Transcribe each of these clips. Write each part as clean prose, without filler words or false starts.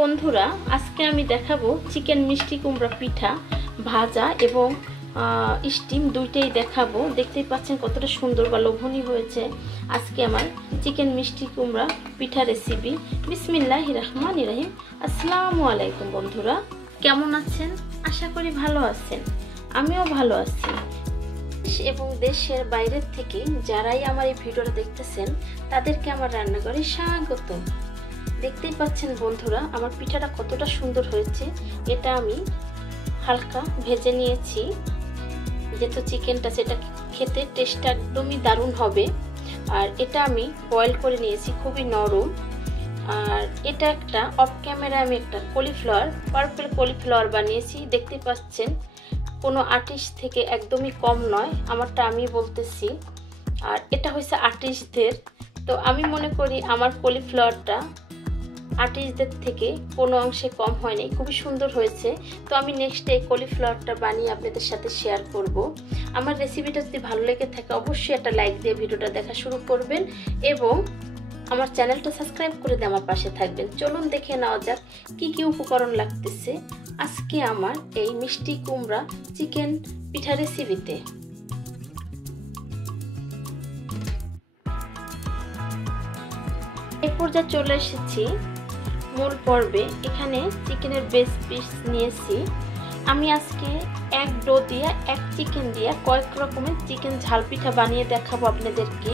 বন্ধুরা আজকে আমি দেখাবো চিকেন মিষ্টি কুমড়া পিঠা ভাজা এবং স্টিম দুইটাই দেখাবো। দেখতেই পাচ্ছেন কতটা সুন্দর বা লোভনীয় হয়েছে আজকে আমার চিকেন মিষ্টি কুমড়া পিঠা রেসিপি। বিসমিল্লাহির রহমানির রহিম। আসসালামু আলাইকুম বন্ধুরা, কেমন আছেন? আশা করি ভালো আছেন, আমিও ভালো আছি। এবং দেশের বাইরের থেকে যারাই আমার এই ভিডিওটা দেখতেছেন তাদেরকে আমার রান্নাঘরে স্বাগত। দেখতেই পাচ্ছেন বন্ধুরা আমার পিঠাটা কতটা সুন্দর হয়েছে। এটা আমি হালকা ভেজে নিয়েছি, যেহেতু চিকেনটা সেটা খেতে টেস্টটা একদমই দারুণ হবে। আর এটা আমি বয়েল করে নিয়েছি, খুবই নরম। আর এটা একটা অফ ক্যামেরা আমি একটা কলিফ্লাওয়ার, পার্পল কলিফ্লাওয়ার বানিয়েছি। দেখতেই পাচ্ছেন কোনো আর্টিস্ট থেকে একদমই কম নয়, আমারটা আমি বলতেছি। আর এটা হয়েছে আর্টিস্টদের, তো আমি মনে করি আমার কলিফ্লাওয়ারটা আর্টিস্টদের থেকে কোনো অংশে কম হয়নি, খুবই সুন্দর হয়েছে। তো আমি নেক্সট এই কলিফ্লাওয়ারটা বানিয়ে আপনাদের সাথে শেয়ার করব। আমার রেসিপিটা যদি ভালো লেগে থাকে অবশ্যই একটা লাইক দিয়ে ভিডিওটা দেখা শুরু করবেন এবং আমার চ্যানেলটা সাবস্ক্রাইব করে দিয়ে আমার পাশে থাকবেন। চলুন দেখে নেওয়া যাক কি কি উপকরণ লাগতেছে আজকে আমার এই মিষ্টি কুমড়া চিকেন পিঠা রেসিপিতে। এই পর্যায়ে চলে এসেছি মূল পর্বে। এখানে চিকেনের বেস পিস নিয়েছি আমি। আজকে এক ডো দিয়ে এক চিকেন দিয়ে কয়েক রকমের চিকেন ঝাল পিঠা বানিয়ে দেখাবো আপনাদেরকে।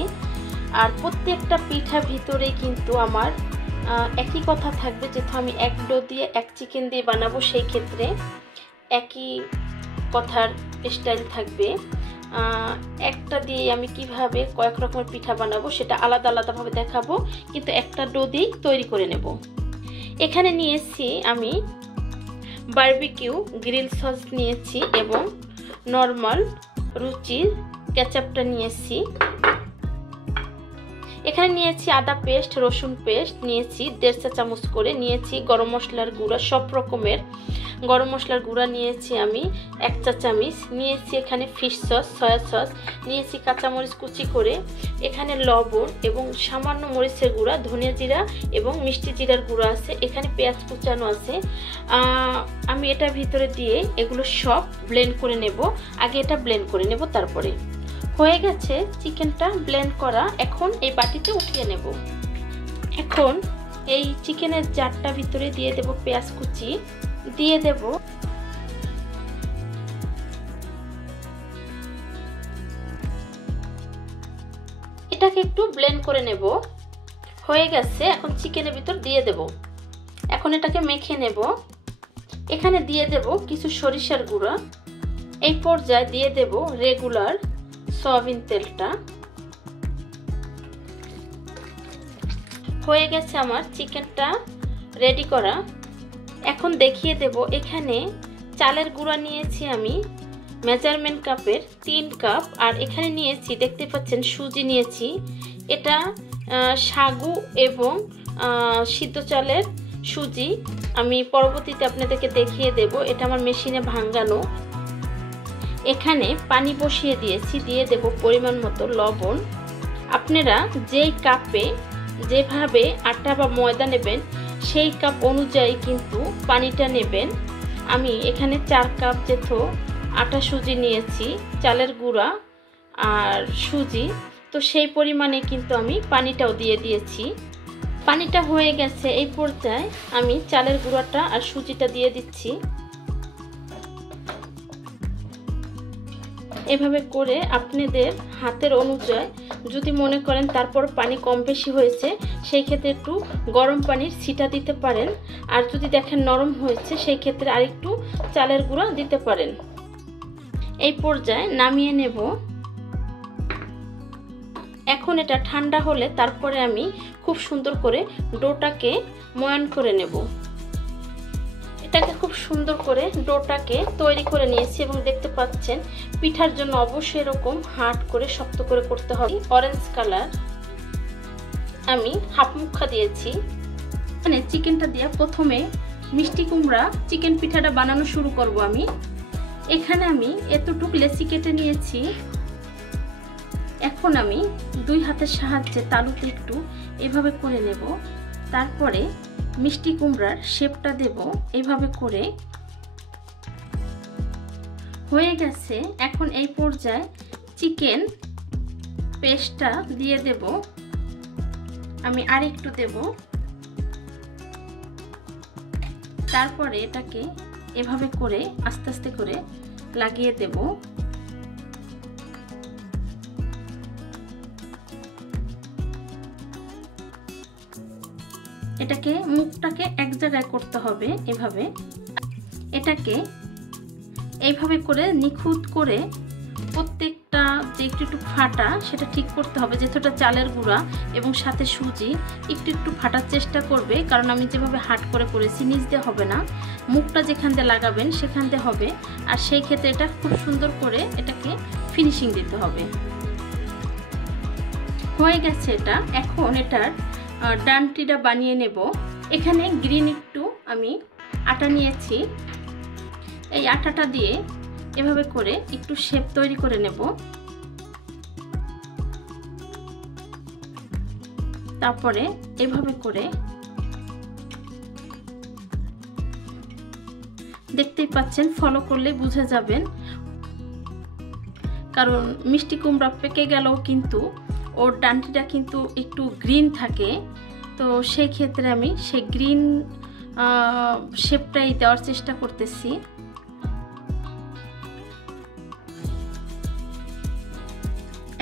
আর প্রত্যেকটা পিঠা ভিতরে কিন্তু আমার একই কথা থাকবে, যেহেতু আমি এক ডো দিয়ে এক চিকেন দিয়ে বানাবো সেই ক্ষেত্রে একই কথার স্টাইল থাকবে। একটা দিয়ে আমি কিভাবে কয়েক রকমের পিঠা বানাবো সেটা আলাদা আলাদাভাবে দেখাবো, কিন্তু একটা ডো দিয়েই তৈরি করে নেব। এখানে নিয়েছি আমি বারবিকিউ গ্রিল সস নিয়েছি এবং নর্মাল রুচির কেচাপটা নিয়েছি। এখানে নিয়েছি আদা পেস্ট, রসুন পেস্ট নিয়েছি 1.5 চা চামচ করে। নিয়েছি গরম মশলার গুঁড়া, সব রকমের গরম মশলার গুঁড়া নিয়েছি আমি 1 চা চামচ। নিয়েছি এখানে ফিশ সস, সয়া সস নিয়েছি, কাঁচামরিচ কুচি করে, এখানে লবণ এবং সামান্য মরিচের গুঁড়া, ধনিয়া জিরা এবং মিষ্টি জিরার গুঁড়া আছে, এখানে পেঁয়াজ কুচানো আছে। আমি এটা ভিতরে দিয়ে এগুলো সব ব্লেন্ড করে নেব। আগে এটা ব্লেন্ড করে নেব, তারপরে হয়ে গেছে চিকেনটা ব্লেন্ড করা। এখন এই বাটিতে উঠিয়ে নেব। এখন এই চিকেনের জারটা ভিতরে দিয়ে দেব পেঁয়াজ কুচি, দিয়ে দেব এটাকে একটু ব্লেন্ড করে নেব। হয়ে গেছে, এখন চিকেনের ভিতর দিয়ে দেব। এখন এটাকে মেখে নেব। এখানে দিয়ে দেব কিছু সরিষার গুঁড়া। এই পর্যায়ে দিয়ে দেব রেগুলার সয়াবিন তেলটা। হয়ে গেছে আমার চিকেনটা রেডি করা। এখন দেখিয়ে দেব এখানে চালের গুঁড়া নিয়েছি আমি মেজারমেন্ট কাপের 3 কাপ। আর এখানে নিয়েছি, দেখতে পাচ্ছেন, সুজি নিয়েছি। এটা সাগু এবং সিদ্ধ চালের সুজি। আমি পরবর্তীতে আপনাদেরকে দেখিয়ে দেব। এটা আমার মেশিনে ভাঙানো। এখানে পানি বসিয়ে দিয়েছি, দিয়ে দেব পরিমাণ মতো লবণ। আপনারা যেই কাপে যেভাবে আটা বা ময়দা নেবেন সেই কাপ অনুযায়ী কিন্তু পানিটা নেবেন। আমি এখানে 4 কাপ যেহেতু আটা সুজি নিয়েছি, চালের গুঁড়া আর সুজি, তো সেই পরিমাণে কিন্তু আমি পানিটাও দিয়ে দিয়েছি। পানিটা হয়ে গেছে, এই পর্যায়ে আমি চালের গুঁড়াটা আর সুজিটা দিয়ে দিচ্ছি। এভাবে করে আপনাদের হাতের অনুযায়ী যদি মনে করেন তারপর পানি কম বেশি হয়েছে সেই ক্ষেত্রে একটু গরম পানির ছিটা দিতে পারেন। আর যদি দেখেন নরম হয়েছে সেই ক্ষেত্রে আরেকটু চালের গুঁড়া দিতে পারেন। এই পর্যায়ে নামিয়ে নেব। এখন এটা ঠান্ডা হলে তারপরে আমি খুব সুন্দর করে ডোটাকে ময়ান করে নেব। এটাকে খুব সুন্দর করে ডোটাকে তৈরি করে নিয়েছি এবং দেখতে পাচ্ছেন পিঠার জন্য অবশ্যই এরকম হার্ড করে শক্ত করে করতে হবে। অরেঞ্জ কালার আমি হাফ মুখা দিয়েছি। মানে চিকেনটা দিয়ে প্রথমে মিষ্টি কুমড়া চিকেন পিঠাটা বানানো শুরু করব আমি। এখানে আমি এতটুকু লেচি কেটে নিয়েছি। এখন আমি 2 হাতের সাহায্যে তালুতে একটু এভাবে করে নেব। তারপরে মিষ্টি কুমড়ার শেপটা দেব এইভাবে করে। হয়ে গেছে। এখন এই পর্যায়ে চিকেন পেস্টটা দিয়ে দেব। আমি আরেকটু দেব। তারপরে এটাকে এভাবে করে আস্তে আস্তে করে লাগিয়ে দেব। এটাকে মুখটাকে এক জায়গায় করতে হবে এভাবে। এটাকে এইভাবে করে নিখুঁত করে প্রত্যেকটা যে একটু একটু ফাটা সেটা ঠিক করতে হবে। যেহেতু চালের গুঁড়া এবং সাথে সুজি, একটু একটু ফাটার চেষ্টা করবে, কারণ আমি যেভাবে হাট করে করেছি নিচ দিয়ে হবে না, মুখটা যেখান দিয়ে লাগাবেন সেখান দিয়ে হবে। আর সেই ক্ষেত্রে এটা খুব সুন্দর করে এটাকে ফিনিশিং দিতে হবে। হয়ে গেছে এটা। এখন এটার ডানটিটা বানিয়ে নেব। এখানে গ্রিন একটু আমি আটা নিয়েছি। এই আটাটা দিয়ে এভাবে করে একটু শেপ তৈরি করে নেব। তারপরে এভাবে করে দেখতেই পাচ্ছেন, ফলো করলে বুঝে যাবেন, কারণ মিষ্টি কুমড়া পেকে গেলেও কিন্তু ওর ডান্টিটা কিন্তু একটু গ্রিন থাকে। তো সেই ক্ষেত্রে আমি সেই গ্রিন শেপটাই দেওয়ার চেষ্টা করতেছি।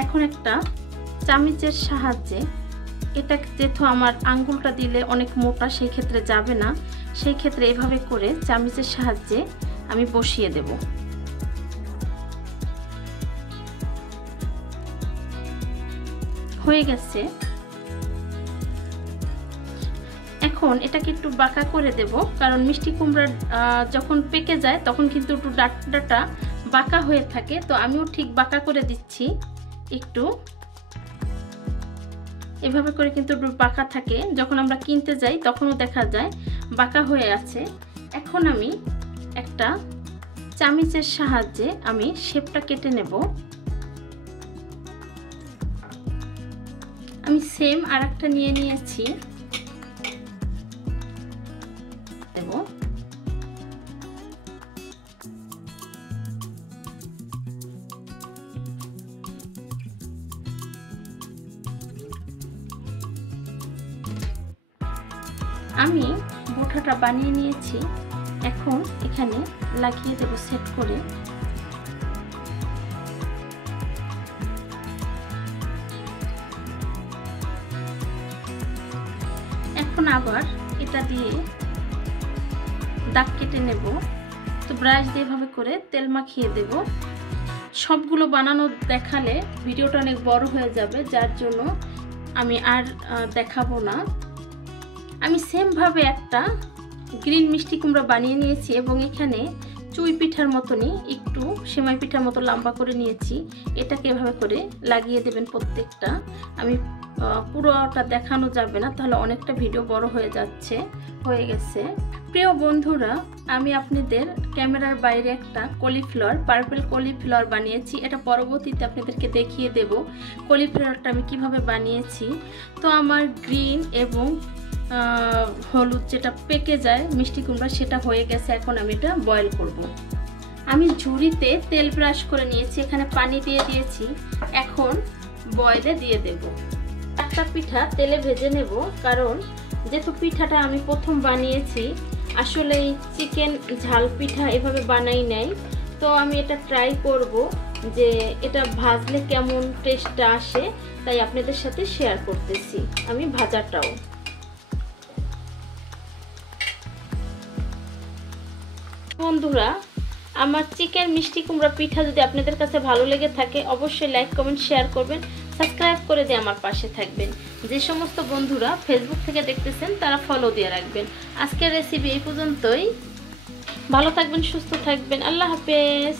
এখন একটা চামচের সাহায্যে এটা, যেহেতু আমার আঙ্গুলটা দিলে অনেক মোটা, সেই ক্ষেত্রে যাবে না, সেই ক্ষেত্রে এভাবে করে চামচের সাহায্যে আমি বসিয়ে দেব। হয়ে গেছে। এখন এটাকে একটু বাঁকা করে দেব, কারণ মিষ্টি কুমড়া যখন পেকে যায় তখন কিন্তু একটু ডাঁটাটা বাঁকা হয়ে থাকে। তো আমিও ঠিক বাঁকা করে দিচ্ছি। একটু এভাবে করে কিন্তু একটু বাঁকা থাকে, যখন আমরা কিনতে যাই তখনও দেখা যায় বাঁকা হয়ে আছে। এখন আমি একটা চামচের সাহায্যে আমি শেপটা কেটে নেব। আমি সেম আরেকটা নিয়ে নিয়েছি, দেব। আমি বোঁটাটা বানিয়ে নিয়েছি। এখন এখানে লাগিয়ে দেব সেট করে। এখন আবার এটা দিয়ে দাগ কেটে নেব। তো ব্রাশ দিয়ে এভাবে করে তেল মাখিয়ে দেব। সবগুলো বানানো দেখালে ভিডিওটা অনেক বড় হয়ে যাবে, যার জন্য আমি আর দেখাবো না। আমি সেম ভাবে একটা গ্রিন মিষ্টি কুমড়া বানিয়ে নিয়েছি এবং এখানে চুই পিঠার মতনই একটু সেমাই পিঠার মতো লম্বা করে নিয়েছি। এটাকে এভাবে করে লাগিয়ে দেবেন প্রত্যেকটা। আমি পুরোটা দেখানো যাবে না, তাহলে অনেকটা ভিডিও বড় হয়ে যাচ্ছে। হয়ে গেছে। প্রিয় বন্ধুরা, আমি আপনাদের ক্যামেরার বাইরে একটা কলিফ্লাওয়ার, পার্পল কলিফ্লাওয়ার বানিয়েছি। এটা পরবর্তীতে আপনাদেরকে দেখিয়ে দেব কলিফ্লাওয়ারটা আমি কিভাবে বানিয়েছি। তো আমার গ্রিন এবং হলুদ যেটা পেকে যায় মিষ্টি কুমড়া, সেটা হয়ে গেছে। এখন আমি এটা বয়েল করব। আমি ঝুড়িতে তেল ব্রাশ করে নিয়েছি, এখানে পানি দিয়ে দিয়েছি। এখন বয়েলে দিয়ে দেব। একটা পিঠা তেলে ভেজে নেব, কারণ যেহেতু পিঠাটা আমি প্রথম বানিয়েছি, আসলে চিকেন ঝাল পিঠা এভাবে বানাই নাই। তো আমি এটা ট্রাই করব যে এটা ভাজলে কেমন টেস্টটা আসে, তাই আপনাদের সাথে শেয়ার করতেছি আমি ভাজাটাও। বন্ধুরা, আমার চিকেন মিষ্টি কুমড়া পিঠা যদি আপনাদের কাছে ভালো লেগে থাকে, অবশ্যই লাইক কমেন্ট শেয়ার করবেন, সাবস্ক্রাইব করে দিয়ে আমার পাশে থাকবেন। যে সমস্ত বন্ধুরা ফেসবুক থেকে দেখতেছেন তারা ফলো দিয়ে রাখবেন। আজকের রেসিপি এই পর্যন্তই। ভালো থাকবেন, সুস্থ থাকবেন। আল্লাহ হাফেজ।